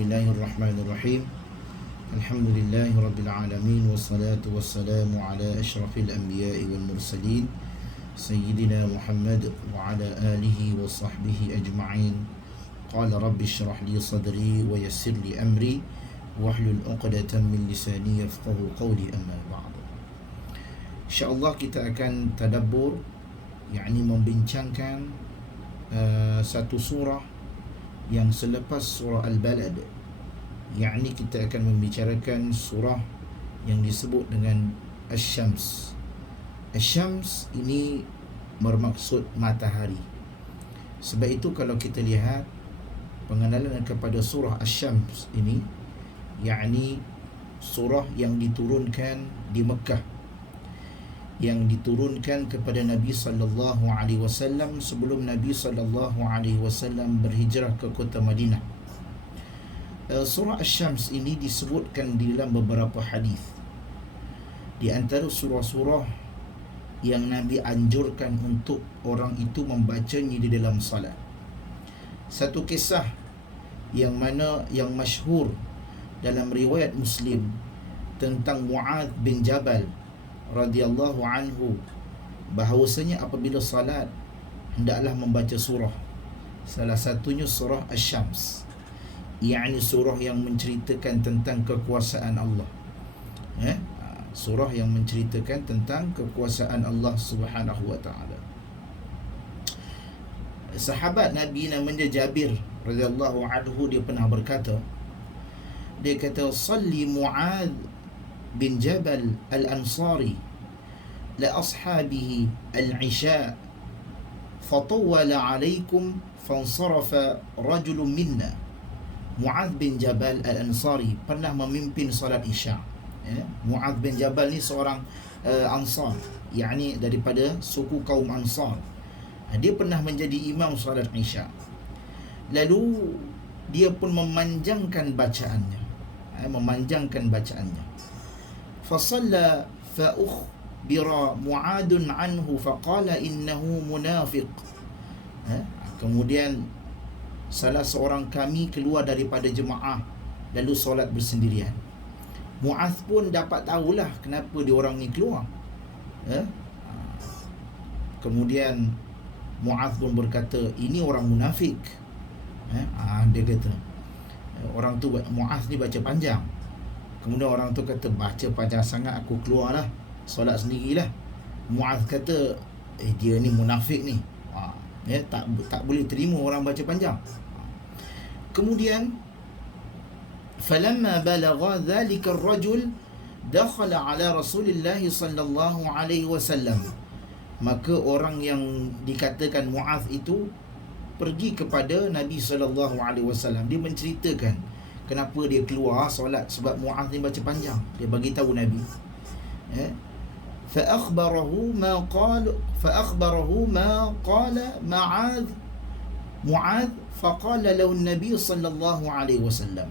Bismillahirrahmanirrahim. Alhamdulillahi rabbil alamin, wassalatu wassalamu ala asyrafil anbiya'i wal mursalin sayyidina Muhammad wa ala alihi wa sahbihi ajma'in. Qala rabbi shrah li sadri wa yassir li amri wahlul 'uqdatam min lisani yafqahu qawli, amma ba'd. InsyaAllah kita akan tadabbur, yakni membincangkan satu surah yang selepas surah Al-Balad, yakni kita akan membicarakan surah yang disebut dengan Asy-Syams. Asy-Syams ini bermaksud matahari. Sebab itu kalau kita lihat pengenalan kepada surah Asy-Syams ini, yakni surah yang diturunkan di Mekah, yang diturunkan kepada Nabi sallallahu alaihi wasallam sebelum Nabi sallallahu alaihi wasallam berhijrah ke kota Madinah. Surah Asy-Syams ini disebutkan di dalam beberapa hadis. Di antara surah-surah yang Nabi anjurkan untuk orang itu membacanya di dalam salat. Satu kisah yang mana yang masyhur dalam riwayat Muslim tentang Mu'adz bin Jabal radhiyallahu anhu, bahawasanya apabila salat hendaklah membaca surah. Salah satunya surah Asy-Syams, yakni surah yang menceritakan tentang kekuasaan Allah. Surah yang menceritakan tentang kekuasaan Allah Subhanahu wa taala. Sahabat Nabi namanya Jabir radhiyallahu anhu, dia pernah berkata, dia kata, "Salli Mu'adz bin Jabal al-Ansari la ashabihi al-isha fatawala alaikum fansarafa rajulun minna." Mu'adz bin Jabal al-Ansari pernah memimpin salat isya. Mu'adz bin Jabal ni seorang Ansar, yakni daripada suku kaum Ansar. Dia pernah menjadi imam salat isya. Lalu dia pun memanjangkan bacaannya, fasalla fa'ukhbira Mu'adun anhu faqala innahu munafiq. Kemudian salah seorang kami keluar daripada jemaah lalu solat bersendirian. Mu'adz pun dapat tahulah kenapa dia orang ni keluar. Kemudian Mu'adz pun berkata, ini orang munafik. Dia kata, orang tu, Mu'adz ni baca panjang. Kemudian orang tu kata, baca panjang sangat, aku keluarlah, solat sendirilah. Mu'adz kata, dia ni munafik ni. Tak boleh terima orang baca panjang. Kemudian falamma balagha dhalika ar-rajul dakhala ala Rasulillah sallallahu alaihi wasallam, maka orang yang dikatakan Mu'adz itu pergi kepada Nabi sallallahu alaihi wasallam. Dia menceritakan kenapa dia keluar solat, sebab Mu'adz ni baca panjang. Dia bagi tahu Nabi. فأخبره ما قال معاذ فقال له النبي صلى الله عليه وسلم.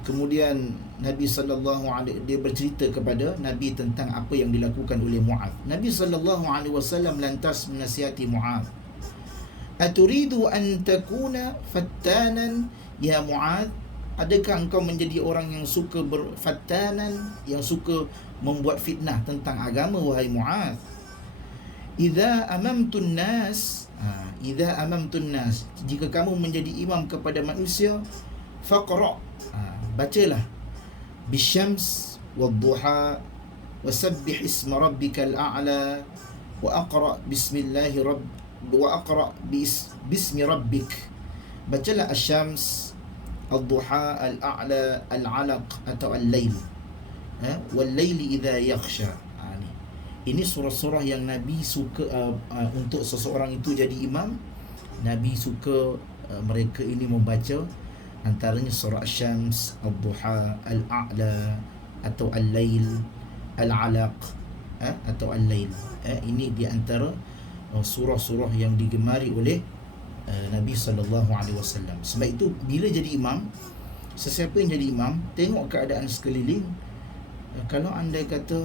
Kemudian Nabi sallallahu alaihi, dia bercerita kepada Nabi tentang apa yang dilakukan oleh Mu'adz. Nabi sallallahu alaihi wasallam lantas menasihati Mu'adz, "Aturidu an takuna fattanan ya Mu'adz?" Adakah engkau menjadi orang yang suka berfattanan, yang suka membuat fitnah tentang agama, wahai Mu'adz? Idza amamtun nas, jika kamu menjadi imam kepada manusia, faqra, bacalah bisyams wadduha wasabbih isma rabbikal a'la wa aqra bismi rabbik. Bacalah asyams, al-duha, al-a'la, al-alaq atau al-lail, wal-laili idza yakhsha. Ini surah-surah yang Nabi suka untuk seseorang itu jadi imam. Nabi suka mereka ini membaca, antaranya surah Asy-Syams, al-duha, al-a'la atau al-lail, al-alaq atau al-lail. Ini di antara surah-surah yang digemari oleh Nabi sallallahu alaihi wasallam. Sebab itu bila jadi imam, sesiapa yang jadi imam, tengok keadaan sekeliling. Kalau anda kata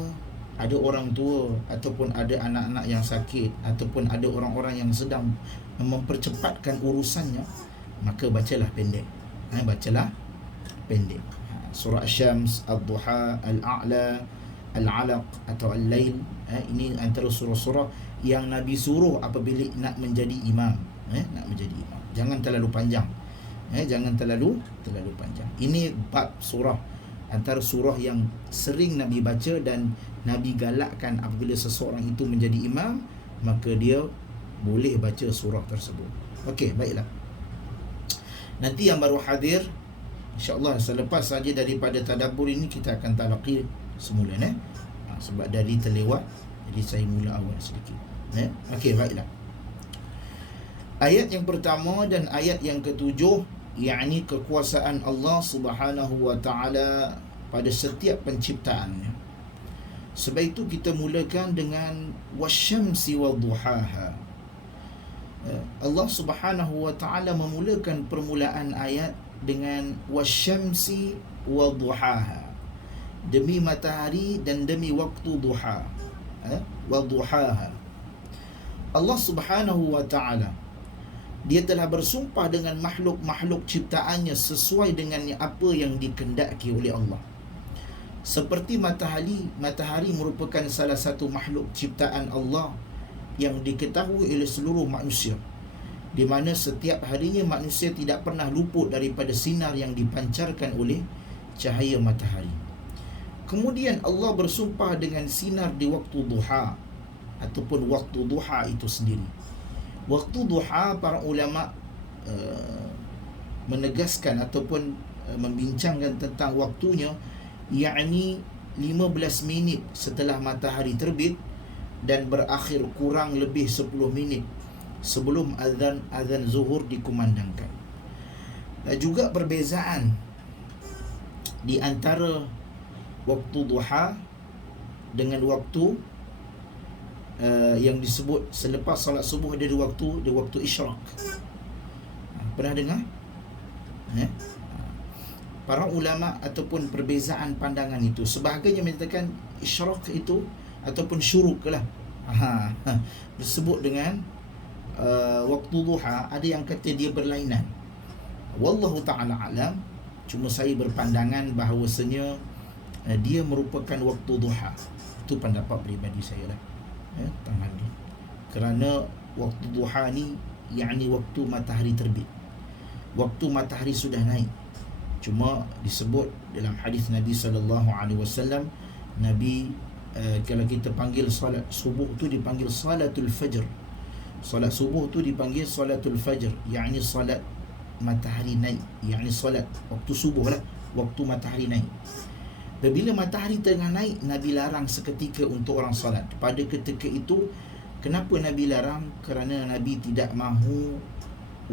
ada orang tua ataupun ada anak-anak yang sakit ataupun ada orang-orang yang sedang mempercepatkan urusannya, maka bacalah pendek. Bacalah pendek. Surah Asy-Syams, Ad-Duha, Al-A'la, Al-Alaq atau Al-Lail, ini antara surah-surah yang Nabi suruh apabila nak menjadi imam. Nak menjadi imam, jangan terlalu panjang. Jangan terlalu panjang. Ini bab surah, antara surah yang sering Nabi baca dan Nabi galakkan apabila seseorang itu menjadi imam, maka dia boleh baca surah tersebut. Okey, baiklah. Nanti yang baru hadir, insya-Allah selepas saja daripada tadabbur ini kita akan talaqi semula sebab dari terlewat, jadi saya mula awal sedikit. Okey, baiklah. Ayat yang pertama dan ayat yang ketujuh, yakni kekuasaan Allah Subhanahu wa taala pada setiap penciptaannya. Sebab itu kita mulakan dengan wasyamsi wadduhaha. Allah Subhanahu wa taala memulakan permulaan ayat dengan wasyamsi wadduhaha, demi matahari dan demi waktu duha. Wadduhaha. Allah Subhanahu wa taala, dia telah bersumpah dengan makhluk-makhluk ciptaannya sesuai dengan apa yang dikehendaki oleh Allah. Seperti matahari merupakan salah satu makhluk ciptaan Allah yang diketahui oleh seluruh manusia, di mana setiap harinya manusia tidak pernah luput daripada sinar yang dipancarkan oleh cahaya matahari. Kemudian Allah bersumpah dengan sinar di waktu duha ataupun waktu duha itu sendiri. Waktu duha, para ulama menegaskan ataupun membincangkan tentang waktunya, yakni 15 minit setelah matahari terbit dan berakhir kurang lebih 10 minit sebelum azan zuhur dikumandangkan. Dan juga perbezaan di antara waktu duha dengan waktu yang disebut selepas solat subuh, dia waktu isyraq. Pernah dengar? Para ulama ataupun perbezaan pandangan itu, sebahagiannya menyatakan isyraq itu ataupun syuruk lah disebut dengan waktu duha. Ada yang kata dia berlainan. Wallahu ta'ala alam. Cuma saya berpandangan bahawasanya dia merupakan waktu duha. Itu pendapat peribadi saya lah. Kerana waktu duha ni yakni waktu matahari terbit, waktu matahari sudah naik. Cuma disebut dalam hadis Nabi SAW, Nabi kalau kita panggil salat subuh tu dipanggil salatul fajr. Salat subuh tu dipanggil salatul fajr, yakni salat matahari naik, yakni salat waktu subuh lah, waktu matahari naik. Bila matahari tengah naik, Nabi larang seketika untuk orang salat. Pada ketika itu, kenapa Nabi larang? Kerana Nabi tidak mahu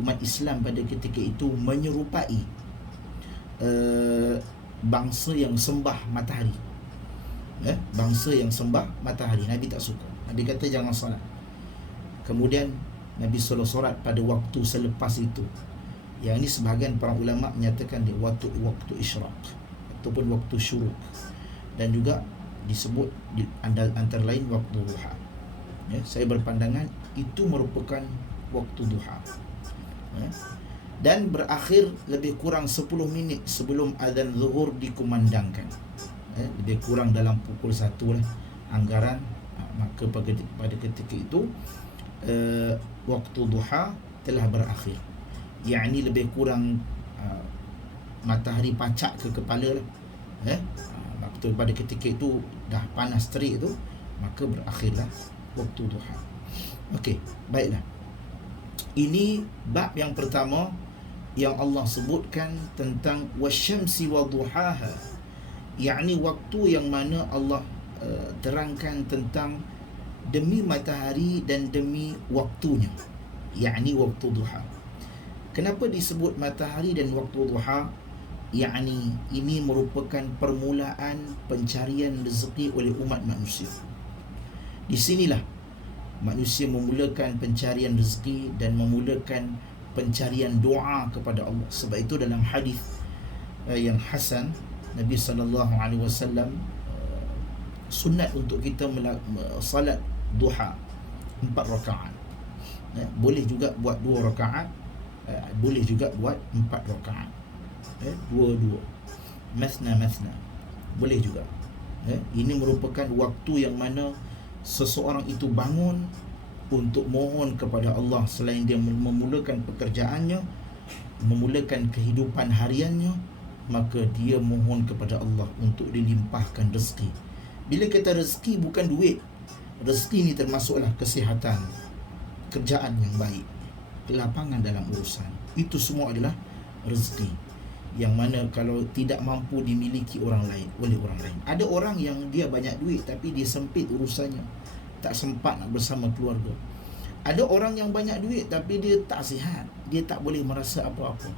umat Islam pada ketika itu menyerupai bangsa yang sembah matahari. Bangsa yang sembah matahari, Nabi tak suka. Nabi kata jangan salat. Kemudian Nabi solat pada waktu selepas itu. Yang ini sebahagian para ulama menyatakan dia waktu isyraq ataupun waktu syuruk, dan juga disebut antara lain waktu duha. Saya berpandangan itu merupakan waktu duha, dan berakhir lebih kurang 10 minit sebelum azan zuhur dikumandangkan. Lebih kurang dalam pukul 1 lah anggaran. Maka pada ketika itu waktu duha telah berakhir, yakni lebih kurang matahari pacak ke kepala lah. Waktu pada ketika itu dah panas terik tu, maka berakhirlah waktu duha. Okey, baiklah. Ini bab yang pertama yang Allah sebutkan tentang wasyamsi wadduhaha, yakni waktu yang mana Allah terangkan tentang demi matahari dan demi waktunya, yakni waktu duha. Kenapa disebut matahari dan waktu duha? Yakni ini merupakan permulaan pencarian rezeki oleh umat manusia. Di sinilah manusia memulakan pencarian rezeki dan memulakan pencarian doa kepada Allah. Sebab itu dalam hadis yang hasan, Nabi SAW sunat untuk kita salat duha 4 rakaat. Boleh juga buat 2 rakaat, boleh juga buat 4 rakaat. Dua-dua. mathna, boleh juga. Ini merupakan waktu yang mana seseorang itu bangun untuk mohon kepada Allah. Selain dia memulakan pekerjaannya, memulakan kehidupan hariannya, maka dia mohon kepada Allah untuk dilimpahkan rezeki. Bila kata rezeki bukan duit, rezeki ni termasuklah kesihatan, kerjaan yang baik, kelapangan dalam urusan. Itu semua adalah rezeki yang mana kalau tidak mampu dimiliki oleh orang lain. Ada orang yang dia banyak duit tapi dia sempit urusannya, tak sempat nak bersama keluarga. Ada orang yang banyak duit tapi dia tak sihat, dia tak boleh merasa apa-apa.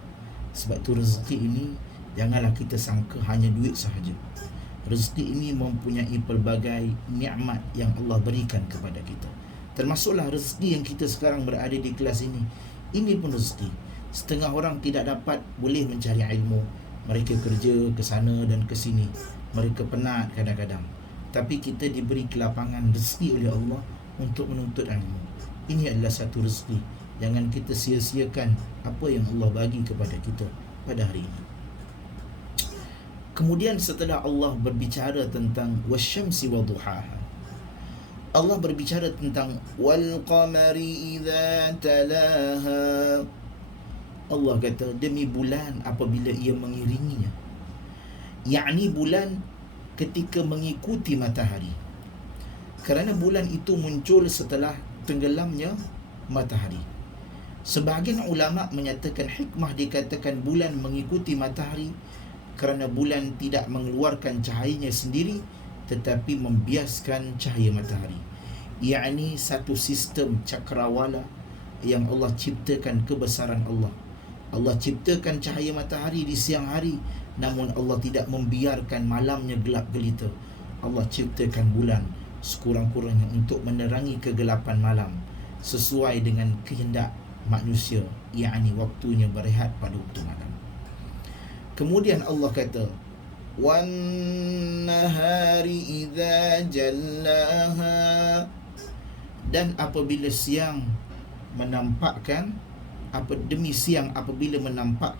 Sebab tu rezeki ini janganlah kita sangka hanya duit sahaja. Rezeki ini mempunyai pelbagai nikmat yang Allah berikan kepada kita. Termasuklah rezeki yang kita sekarang berada di kelas ini. Ini pun rezeki. Setengah orang tidak dapat boleh mencari ilmu. Mereka kerja ke sana dan ke sini. Mereka penat kadang-kadang. Tapi kita diberi kelapangan rezeki oleh Allah untuk menuntut ilmu. Ini adalah satu rezeki. Jangan kita sia-siakan apa yang Allah bagi kepada kita pada hari ini. Kemudian setelah Allah berbicara tentang wasyamsi wa duhaha, Allah berbicara tentang wal qamari idza talaha. Allah kata demi bulan apabila ia mengiringinya, yakni bulan ketika mengikuti matahari. Kerana bulan itu muncul setelah tenggelamnya matahari. Sebahagian ulama menyatakan hikmah dikatakan bulan mengikuti matahari kerana bulan tidak mengeluarkan cahayanya sendiri tetapi membiaskan cahaya matahari. Yakni satu sistem cakrawala yang Allah ciptakan kebesaran Allah. Allah ciptakan cahaya matahari di siang hari, namun Allah tidak membiarkan malamnya gelap gelita. Allah ciptakan bulan sekurang-kurangnya untuk menerangi kegelapan malam sesuai dengan kehendak manusia, yakni waktunya berehat pada waktu malam. Kemudian Allah kata wan nahari idza jallaha, dan apabila siang menampakkan demi siang apabila menampakkan